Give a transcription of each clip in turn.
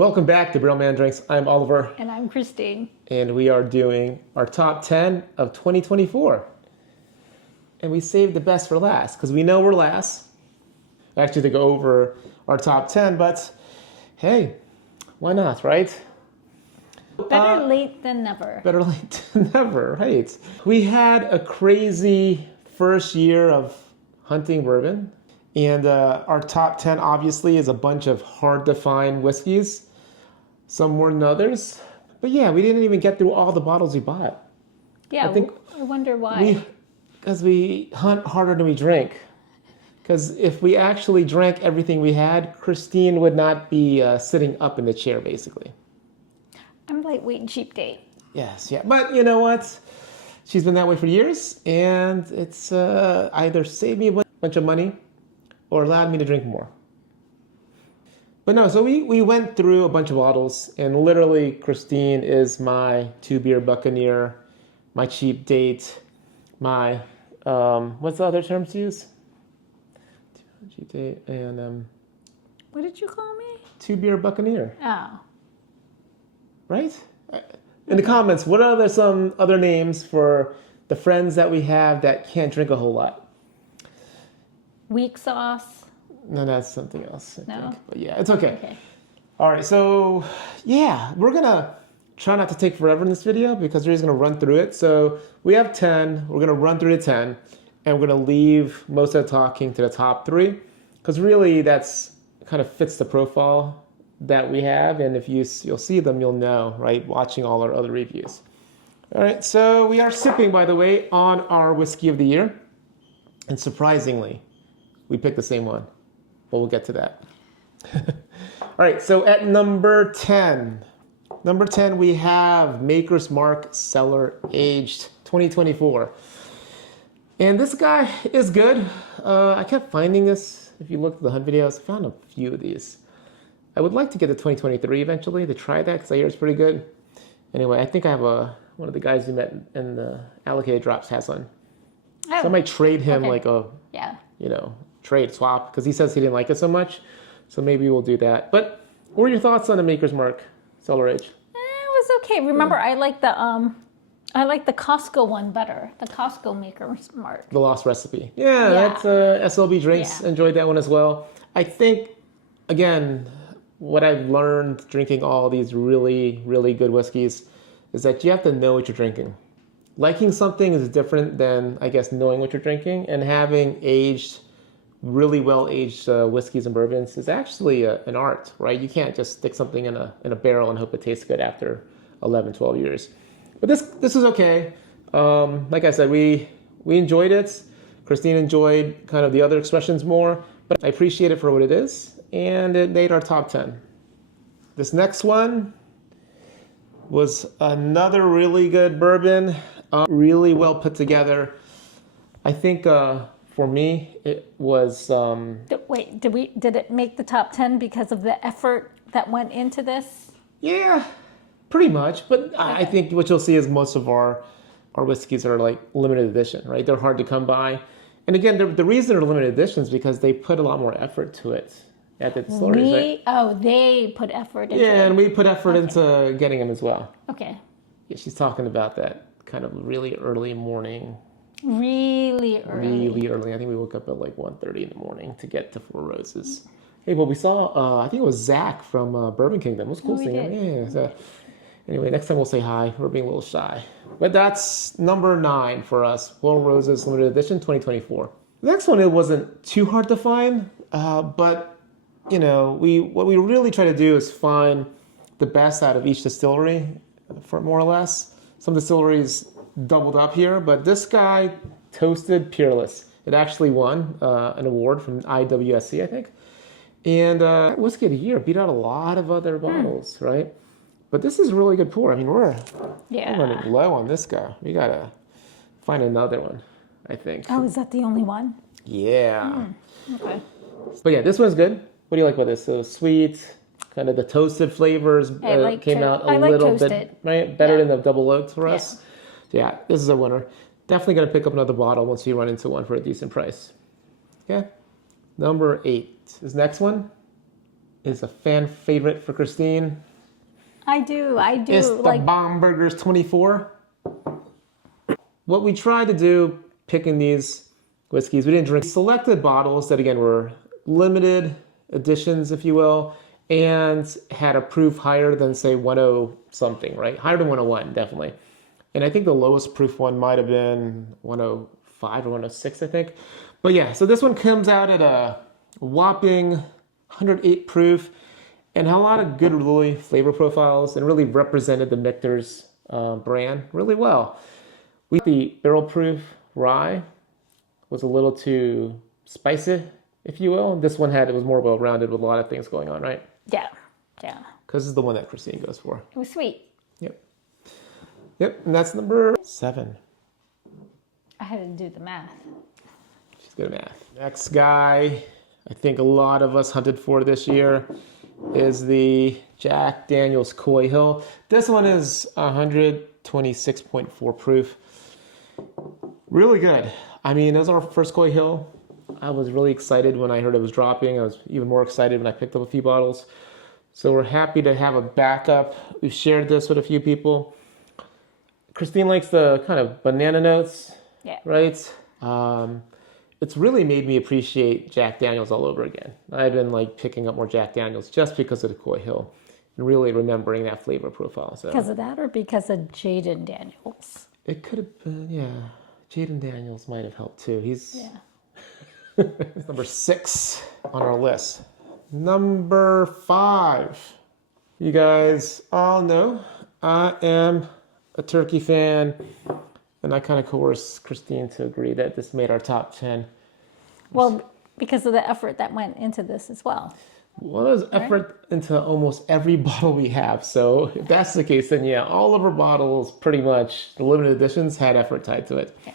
Welcome back to Real Man Drinks. I'm Oliver. And I'm Christine. And we are doing our top 10 of 2024. And we saved the best for last because we know we're last. Actually, to go over our top 10, but hey, why not, right? Better late than never. Better late than never, right? We had a crazy first year of hunting bourbon. And our top 10 obviously is a bunch of hard to find whiskeys. Some more than others. But yeah, we didn't even get through all the bottles we bought. Yeah, I wonder why. Because we hunt harder than we drink. Because if we actually drank everything we had, Christine would not be sitting up in the chair, basically. I'm lightweight and cheap date. Yes, yeah. But you know what? She's been that way for years. And it's either saved me a bunch of money or allowed me to drink more. But no, so we went through a bunch of bottles, and literally Christine is my 2-beer buccaneer, my cheap date, my, what's the other terms to use? Cheap date and, what did you call me? 2-beer buccaneer. Oh. Right? In the comments, what are some other names for the friends that we have that can't drink a whole lot? Weak sauce. No, that's something else. I think. But yeah, it's okay. Okay. All right, so yeah, we're gonna try not to take forever in this video because we're just gonna run through it. So we have 10. We're gonna run through the 10, and we're gonna leave most of the talking to the top 3, because really that's kind of fits the profile that we have. And if you'll see them, you'll know, right? Watching all our other reviews. All right, so we are sipping, by the way, on our whiskey of the year, and surprisingly, we picked the same one. But we'll get to that. All right, so at number 10. Number 10, we have Maker's Mark Cellar Aged 2024. And this guy is good. I kept finding this. If you look at the hunt videos, I found a few of these. I would like to get the 2023 eventually to try that because I hear it's pretty good. Anyway, I think I have one of the guys we met in the allocated drops has one. Oh, so I might trade him like a, trade swap, because he says he didn't like it so much. So maybe we'll do that. But what were your thoughts on the Maker's Mark Cellar Age? It was okay. Remember, I like the Costco one better. The Costco Maker's Mark. The Lost Recipe. Yeah. That's SLB Drinks. Yeah. Enjoyed that one as well. I think, again, what I've learned drinking all these really, really good whiskeys is that you have to know what you're drinking. Liking something is different than, I guess, knowing what you're drinking, and having really well-aged whiskeys and bourbons is actually an art, right? You can't just stick something in a barrel and hope it tastes good after 11, 12 years. But this is okay. Like I said, we enjoyed it. Christine enjoyed kind of the other expressions more, but I appreciate it for what it is, and it made our top 10. This next one was another really good bourbon, really well put together. I think for me, it was... Wait, did it make the top 10 because of the effort that went into this? Yeah, pretty much. But okay. I think what you'll see is most of our whiskeys are like limited edition, right? They're hard to come by. And again, the reason they're limited edition is because they put a lot more effort to it at the distilleries, right? Oh, they put effort into it. Yeah, and we put effort into getting them as well. Okay. Yeah, she's talking about that kind of really early morning. Really early. Really early. I think we woke up at like 1:30 in the morning to get to Four Roses. Hey, well, we saw, I think it was Zach from Bourbon Kingdom. It was cool seeing him. Yeah. So, anyway, next time we'll say hi. We're being a little shy. But that's number 9 for us. Four Roses Limited Edition 2024. The next one, it wasn't too hard to find, but, what we really try to do is find the best out of each distillery, for more or less. Some distilleries doubled up here, but this guy toasted Peerless. It actually won an award from IWSC, I think. And whiskey of the year beat out a lot of other bottles, right? But this is a really good pour. I mean, we're running low on this guy. We gotta find another one, I think. Oh, is that the only one? Yeah. Okay. But yeah, this one's good. What do you like about this? So sweet, kind of the toasted flavors came out a little bit, right? Better than the double oaked for us. Yeah, this is a winner. Definitely going to pick up another bottle once you run into one for a decent price. Okay. Number 8. This next one, is a fan favorite for Christine. I do. It's the Like, Bomberger's 24. What we tried to do picking these whiskeys, we didn't drink selected bottles that, again, were limited editions, if you will, and had a proof higher than, say, 10 something, right? Higher than 101, definitely. And I think the lowest proof one might have been 105 or 106, I think. But yeah, so this one comes out at a whopping 108 proof and had a lot of good, really flavor profiles and really represented the Michter's brand really well. The barrel proof rye was a little too spicy, if you will. This one it was more well-rounded with a lot of things going on, right? yeah, yeah. Because this is the one that Christine goes for. It was sweet. Yep. Yep, and that's number 7. I had to do the math. She's good at math. Next guy, I think a lot of us hunted for this year, is the Jack Daniel's Koy Hill. This one is 126.4 proof. Really good. I mean, that was our first Koy Hill. I was really excited when I heard it was dropping. I was even more excited when I picked up a few bottles. So we're happy to have a backup. We've shared this with a few people. Christine likes the kind of banana notes, right? It's really made me appreciate Jack Daniels all over again. I've been like picking up more Jack Daniels just because of the Koy Hill and really remembering that flavor profile. So Because of that or because of Jaden Daniels? it could have been, yeah. Jaden Daniels might have helped too. He's number 6 on our list. Number 5. You guys all know I am a turkey fan, and I kind of coerced Christine to agree that this made our top 10. Well, because of the effort that went into this as well. Well, there's effort into almost every bottle we have. So if that's the case, then yeah, all of our bottles, pretty much, the limited editions, had effort tied to it. Okay.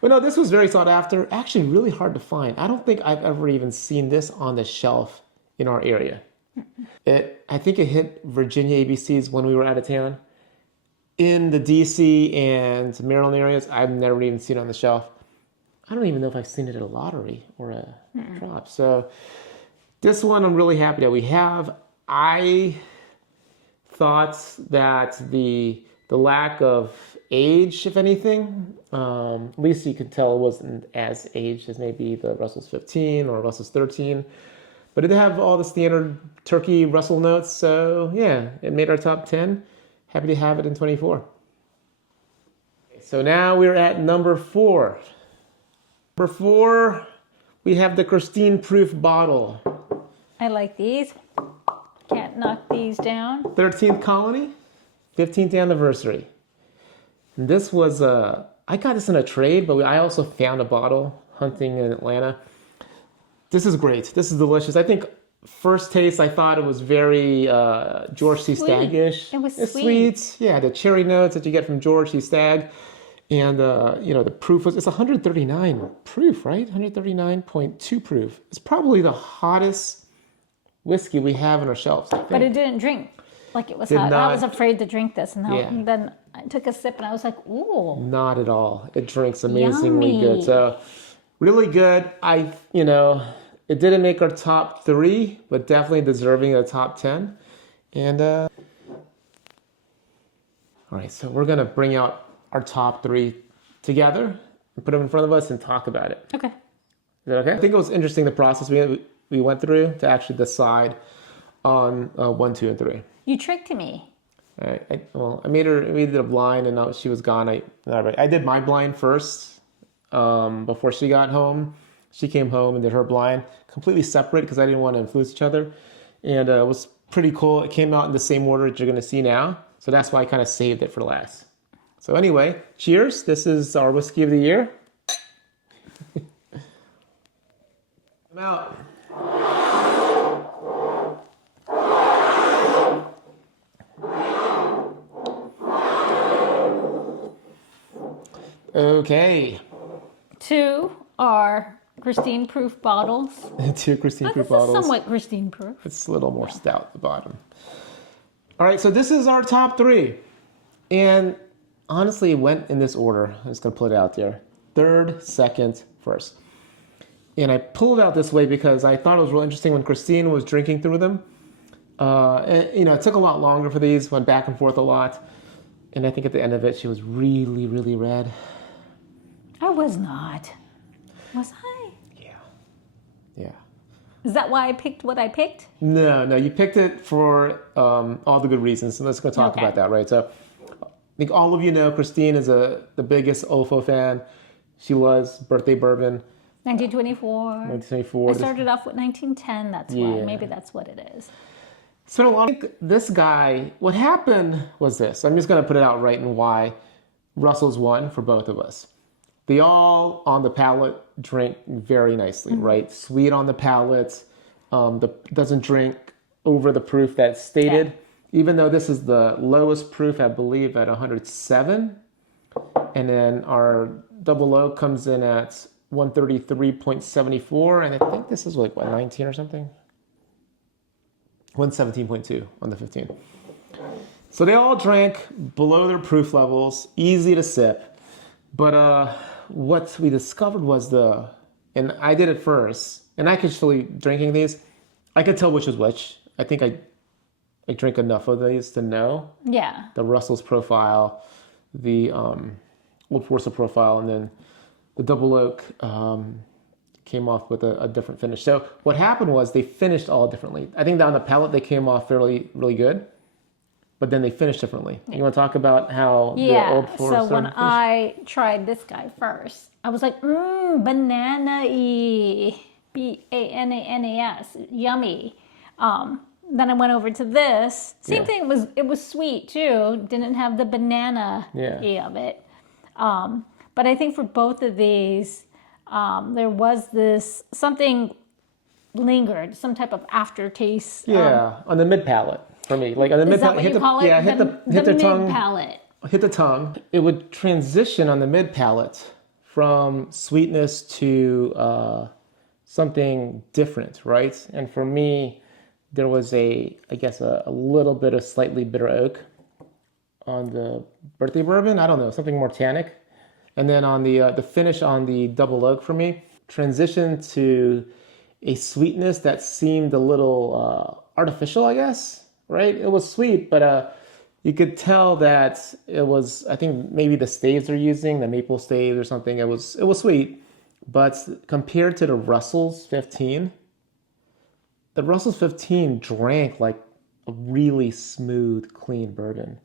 But no, this was very sought after. Actually, really hard to find. I don't think I've ever even seen this on the shelf in our area. I think it hit Virginia ABCs when we were out of town. In the DC and Maryland areas, I've never even seen it on the shelf. I don't even know if I've seen it at a lottery or a drop. So this one I'm really happy that we have. I thought that the lack of age, if anything, at least you could tell it wasn't as aged as maybe the Russell's 15 or Russell's 13. But it did have all the standard turkey Russell notes. So yeah, it made our top 10. Happy to have it in 24. So now we're at number 4. Number 4, we have the Christine Proof bottle. I like these. Can't knock these down. 13th Colony, 15th anniversary. And this was, I got this in a trade, but I also found a bottle hunting in Atlanta. This is great. This is delicious. I think first taste, I thought it was very George C. Stagg-ish. It was it's sweet. Yeah, the cherry notes that you get from George C. Stagg. And, the proof it's 139 proof, right? 139.2 proof. It's probably the hottest whiskey we have on our shelves, I think. But it didn't drink like it was Did hot. not. I was afraid to drink this. And Yeah. then I took a sip and I was like, ooh. Not at all. It drinks amazingly Yummy. good. So, really good. It didn't make our top 3, but definitely deserving of the top 10. And, all right, so we're going to bring out our top 3 together and put them in front of us and talk about it. Okay. Is that okay? I think it was interesting, the process we went through to actually decide on 1, 2, and 3. You tricked me. We did a blind, and now she was gone. I did my blind first before she got home. She came home and did her blind, completely separate because I didn't want to influence each other. And it was pretty cool. It came out in the same order that you're going to see now. So that's why I kind of saved it for last. So anyway, cheers. This is our whiskey of the year. I'm out. Okay. 2 are Christine Proof bottles. 2 Christine Proof This bottles. is somewhat Christine Proof. It's a little more stout at the bottom. All right, so this is our top 3. And honestly, it went in this order. I'm just going to put it out there. 3rd, 2nd, 1st. And I pulled it out this way because I thought it was real interesting when Christine was drinking through them. And, it took a lot longer for these. Went back and forth a lot, and I think at the end of it, she was really, really red. I was not. Was I? Yeah. Yeah. Is that why I picked what I picked? No, you picked it for all the good reasons. So let's go talk about that, right? So I think all of you know Christine is the biggest OFO fan. She was birthday bourbon. 1924. 1924. I started off with 1910. That's why. Maybe that's what it is. So I think this guy, what happened was this. I'm just going to put it out right and why Russell's won for both of us. They all on the palate drink very nicely, right? Sweet on the palate. Doesn't drink over the proof that's stated. Yeah. Even though this is the lowest proof, I believe, at 107. And then our double oak comes in at 133.74. And I think this is like, what, 19 or something? 117.2 on the 15. So they all drank below their proof levels, easy to sip. But what we discovered was and I did it first, and I could actually, drinking these, I could tell which was which. I think I drink enough of these to know. Yeah. The Russell's profile, the Old Forester profile, and then the double oak came off with a different finish. So what happened was they finished all differently. I think on the palate they came off really good, but then they finished differently. You want to talk about how the Old Forester so when finished? I tried this guy first, I was like, banana-y, B-A-N-A-N-A-S, yummy. Then I went over to this. Same thing, it was sweet too. Didn't have the banana-y of it. But I think for both of these, there was something lingered, some type of aftertaste. On the mid palate for me, like on the Is mid that what you call it? Yeah, hit the tongue. Palate. Hit the tongue. It would transition on the mid palate from sweetness to something different, right? And for me, there was I guess a little bit of slightly bitter oak on the birthday bourbon. I don't know, something more tannic. And then on the finish on the double oak for me, transitioned to a sweetness that seemed a little artificial, I guess, right? It was sweet, but you could tell that it was, I think maybe the staves they're using, the maple staves or something, it was sweet. But compared to the Russell's 15, the Russell's 15 drank like a really smooth, clean bourbon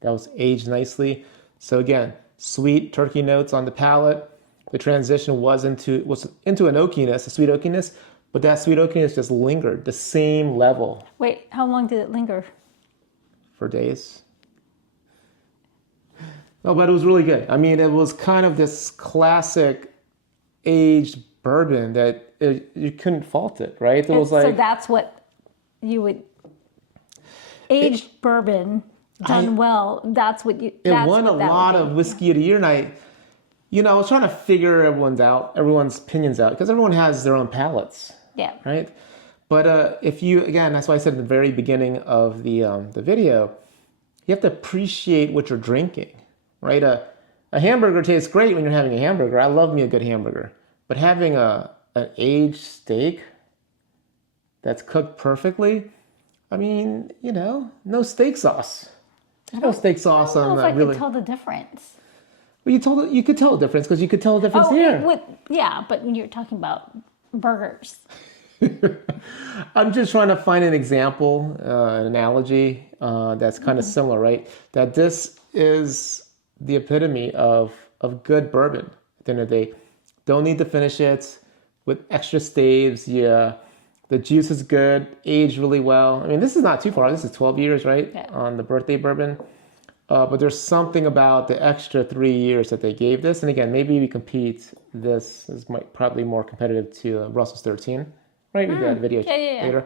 that was aged nicely. So again, sweet turkey notes on the palate. The transition was into an oakiness, a sweet oakiness, but that sweet oakiness just lingered the same level. Wait, how long did it linger? For days. No, but it was really good. I mean, it was kind of this classic aged bourbon that you couldn't fault it, right? It was like, so that's what you would aged bourbon done well. That's what you. It won a lot of whiskey of the year, and I was trying to figure everyone's opinions out, because everyone has their own palates. Yeah. Right. But if you, again, that's why I said at the very beginning of the video, you have to appreciate what you're drinking, right? A hamburger tastes great when you're having a hamburger. I love me a good hamburger, but having an aged steak that's cooked perfectly, I mean, no steak sauce. There's no steak sauce on that. I don't know if I could tell the difference. Well, you could tell the difference, because you could tell the difference here. But when you're talking about burgers. I'm just trying to find an example, an analogy that's kind of similar, right? That this is the epitome of good bourbon. At the end of the day, don't need to finish it with extra staves. Yeah, the juice is good, aged really well. I mean, this is not too far. This is 12 years, right, on the birthday bourbon. But there's something about the extra 3 years that they gave this. And again, maybe we compete. This is probably more competitive to Russell's 13. Right, we got a video later.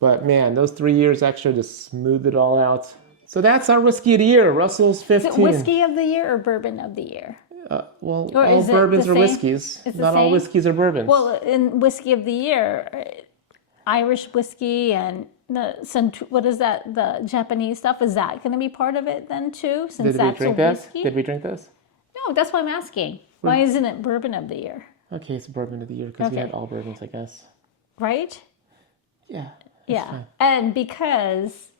But man, those 3 years extra just smoothed it all out. So that's our whiskey of the year, Russell's 15. Is it whiskey of the year or bourbon of the year? All bourbons are whiskeys. Not all whiskeys are bourbons. Well, in whiskey of the year, Irish whiskey and what is that? The Japanese stuff, is that going to be part of it then too? Since Did we drink this? Did we drink this? No, that's why I'm asking. Why isn't it bourbon of the year? Okay, it's bourbon of the year because we had all bourbons, I guess. Right? Yeah. Yeah. And because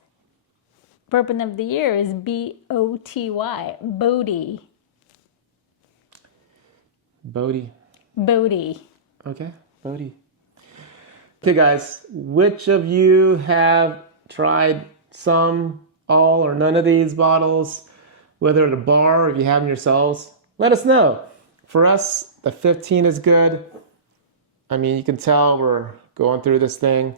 bourbon of the year is B-O-T-Y, Bodhi. Bodhi. Bodhi. Okay, Bodhi. Okay, guys, which of you have tried some, all, or none of these bottles, whether at a bar or if you have them yourselves? Let us know. For us, the 15 is good. I mean, you can tell we're going through this thing.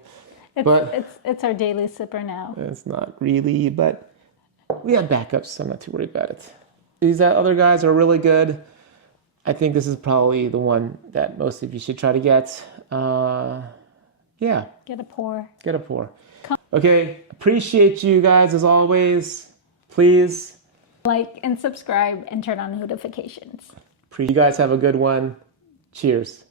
It's our daily sipper now. It's not really, but we have backups, so I'm not too worried about it. These other guys are really good. I think this is probably the one that most of you should try to get. Yeah. Get a pour. Get a pour. Okay, appreciate you guys as always. Please like and subscribe and turn on notifications. You guys have a good one. Cheers.